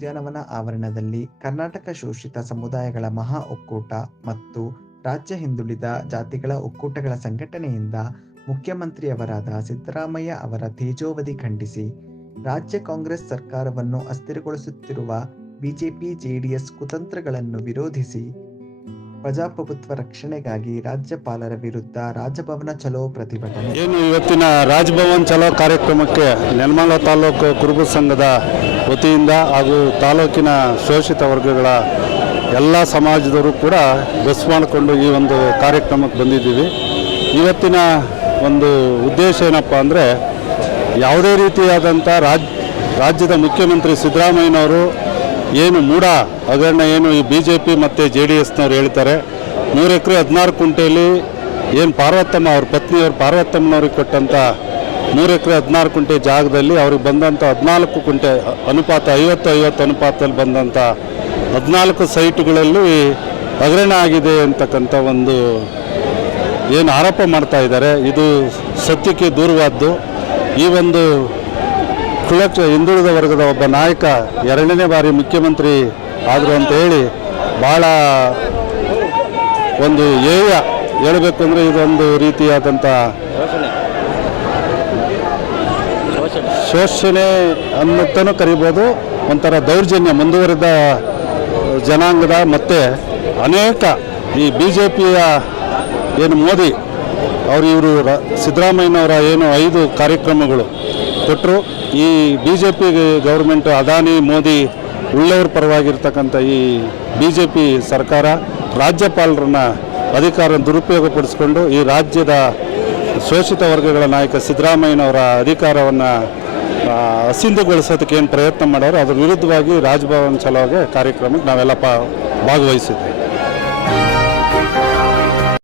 ಉದ್ಯಾನವನ ಆವರಣದಲ್ಲಿ ಕರ್ನಾಟಕ ಶೋಷಿತ ಸಮುದಾಯಗಳ ಮಹಾ ಒಕ್ಕೂಟ ಮತ್ತು ರಾಜ್ಯ ಹಿಂದುಳಿದ ಜಾತಿಗಳ ಒಕ್ಕೂಟಗಳ ಸಂಘಟನೆಯಿಂದ ಮುಖ್ಯಮಂತ್ರಿಯವರಾದ ಸಿದ್ದರಾಮಯ್ಯ ಅವರ ತೇಜೋವಧಿ ಖಂಡಿಸಿ ರಾಜ್ಯ ಕಾಂಗ್ರೆಸ್ ಸರ್ಕಾರವನ್ನು ಅಸ್ಥಿರಗೊಳಿಸುತ್ತಿರುವ ಬಿಜೆಪಿ-ಜೆಡಿಎಸ್ ಕುತಂತ್ರಗಳನ್ನು ವಿರೋಧಿಸಿ ಪ್ರಜಾಪ್ರಭುತ್ವ ರಕ್ಷಣೆಗಾಗಿ ರಾಜ್ಯಪಾಲರ ವಿರುದ್ಧ ರಾಜಭವನ ಚಲೋ ಪ್ರತಿಭಟನೆ. ಇವತ್ತಿನ ರಾಜಭವನ್ ಚಲೋ ಕಾರ್ಯಕ್ರಮಕ್ಕೆ ನೆಲಮಂಗಲ ತಾಲೂಕು ಕುರುಬ ಸಂಘದ ವತಿಯಿಂದ ಹಾಗೂ ತಾಲೂಕಿನ ಶೋಷಿತ ವರ್ಗಗಳ ಎಲ್ಲ ಸಮಾಜದವರು ಕೂಡ ಬಸ್ ಮಾಡಿಕೊಂಡು ಈ ಒಂದು ಕಾರ್ಯಕ್ರಮಕ್ಕೆ ಬಂದಿದ್ದೀವಿ. ಇವತ್ತಿನ ಒಂದು ಉದ್ದೇಶ ಏನಪ್ಪ ಅಂದರೆ, ಯಾವುದೇ ರೀತಿಯಾದಂಥ ರಾಜ್ಯದ ಮುಖ್ಯಮಂತ್ರಿ ಸಿದ್ದರಾಮಯ್ಯನವರು ಏನು ಮೂಢ ಹಗರಣ ಏನು ಈ BJP ಮತ್ತು JDSನವ್ರು ಹೇಳ್ತಾರೆ, 3 ಎಕರೆ 16 ಕುಂಟೆಯಲ್ಲಿ ಏನು ಪಾರ್ವತಮ್ಮ ಅವ್ರ ಪತ್ನಿಯವರು ಪಾರ್ವತಮ್ಮನವ್ರಿಗೆ ಕೊಟ್ಟಂಥ 3 ಎಕರೆ 16 ಕುಂಟೆ ಜಾಗದಲ್ಲಿ ಅವ್ರಿಗೆ ಬಂದಂಥ 14 ಕುಂಟೆ ಅನುಪಾತ 50-50 ಅನುಪಾತದಲ್ಲಿ ಬಂದಂಥ 14 ಸೈಟುಗಳಲ್ಲಿ ಹಗರಣ ಆಗಿದೆ ಅಂತಕ್ಕಂಥ ಒಂದು ಏನು ಆರೋಪ ಮಾಡ್ತಾ ಇದ್ದಾರೆ. ಇದು ಸತ್ಯಕ್ಕೆ ದೂರವಾದ್ದು. ಈ ಒಂದು ಹಿಂದುಳಿದ ವರ್ಗದ ಒಬ್ಬ ನಾಯಕ 2ನೇ ಬಾರಿ ಮುಖ್ಯಮಂತ್ರಿ ಆದರು ಅಂತ ಹೇಳಿ ಭಾಳ ಒಂದು ಹೇಳಬೇಕು ಅಂದರೆ ಇದೊಂದು ರೀತಿಯಾದಂಥ ಶೋಷಣೆ ಅನ್ನತನೂ ಕರಿಬೋದು. ಒಂಥರ ದೌರ್ಜನ್ಯ ಮುಂದುವರಿದ ಜನಾಂಗದ ಮತ್ತು ಅನೇಕ ಈ BJPಯ ಏನು ಮೋದಿ ಇವರು ಸಿದ್ದರಾಮಯ್ಯನವರ ಏನು 5 ಕಾರ್ಯಕ್ರಮಗಳು ಕೊಟ್ಟರು. ಈ BJP ಗೌರ್ಮೆಂಟ್ ಅದಾನಿ ಮೋದಿ ಉಳ್ಳವರ ಪರವಾಗಿರ್ತಕ್ಕಂಥ ಈ BJP ಸರ್ಕಾರ ರಾಜ್ಯಪಾಲರನ್ನ ಅಧಿಕಾರ ದುರುಪಯೋಗಪಡಿಸಿಕೊಂಡು ಈ ರಾಜ್ಯದ ಶೋಷಿತ ವರ್ಗಗಳ ನಾಯಕ ಸಿದ್ದರಾಮಯ್ಯನವರ ಅಧಿಕಾರವನ್ನು ಅಸಿಂಧುಗೊಳಿಸೋದಕ್ಕೆ ಏನು ಪ್ರಯತ್ನ ಮಾಡೋರು, ಅದರ ವಿರುದ್ಧವಾಗಿ ರಾಜಭವನ್ ಚಲೋಗೆ ಕಾರ್ಯಕ್ರಮಕ್ಕೆ ನಾವೆಲ್ಲ ಭಾಗವಹಿಸಿದ್ವಿ.